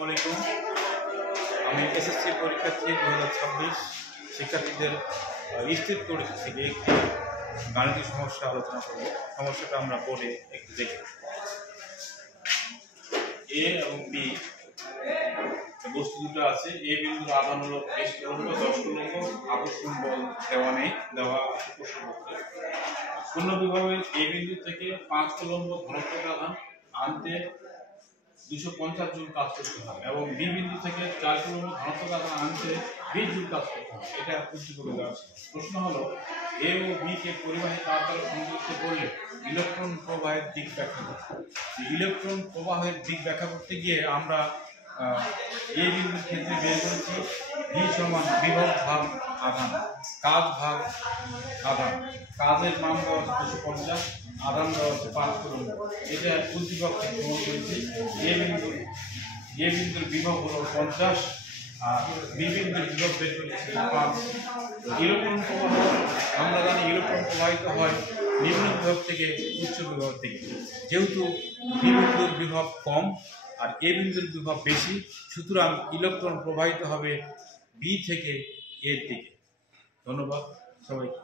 আসসালামু আলাইকুম। আমি এসএসসি পরীক্ষার্থী 2026 শিক্ষার্থীদের স্থির পরিস্থিতি থেকে একটি গাণিতিক সমস্যা আলোচনা করব। সমস্যাটা আমরা পড়ে একটু দেখি। এ এবং বি বস্তু দুটো আছে। এ বিন্দুর আধান হলো 20 কুলম্ব, 10 কুলম্ব। আকর্ষণ বল দেওয়া নেই, দেওয়া প্রশ্নপত্রে। শূন্য বিভবে এ বিন্দু থেকে 5 কুলম্ব ধনাত্মক আধান আনতে 250 জুল কাজ করতে হবে এবং বি বিন্দু থেকে 4 কুলম্ব ধনাত্মক আধান আনতে 20 জুল কাজ করতে হবে। এটা উদ্দীপকে দেওয়া আছে। প্রশ্ন হলো এ ও বি কে পরিবাহী তার দ্বারা সংযুক্ত করলে ইলেকট্রন প্রবাহের দিক ব্যাখ্যা করতে হবে। ইলেকট্রন প্রবাহের দিক ব্যাখ্যা করতে গিয়ে আমরা এ বিন্দুর ক্ষেত্রে বের করেছি ভি সমান বিভব ভাগ আধান, কাজ ভাগ আধান। কাজের মান দেওয়া হচ্ছে 250, আধান দেওয়া হচ্ছে 5 কুলম্ব। এটা উদ্দীপক থেকে প্রমাণ করেছি। এ বিন্দুর বিভব হলো 50 আর বি বিন্দুর বিভব বের করেছি 5। ইলেকট্রন প্রবাহ আমরা জানি ইলেকট্রন প্রবাহিত হয় নিম্ন বিভব থেকে উচ্চ বিভব থেকে। যেহেতু বি বিন্দুর বিভব কম আর এ বিন্দুর বিভব বেশি, সুতরাং ইলেকট্রন প্রবাহিত হবে বি থেকে এর দিকে। ধন্যবাদ সবাইকে।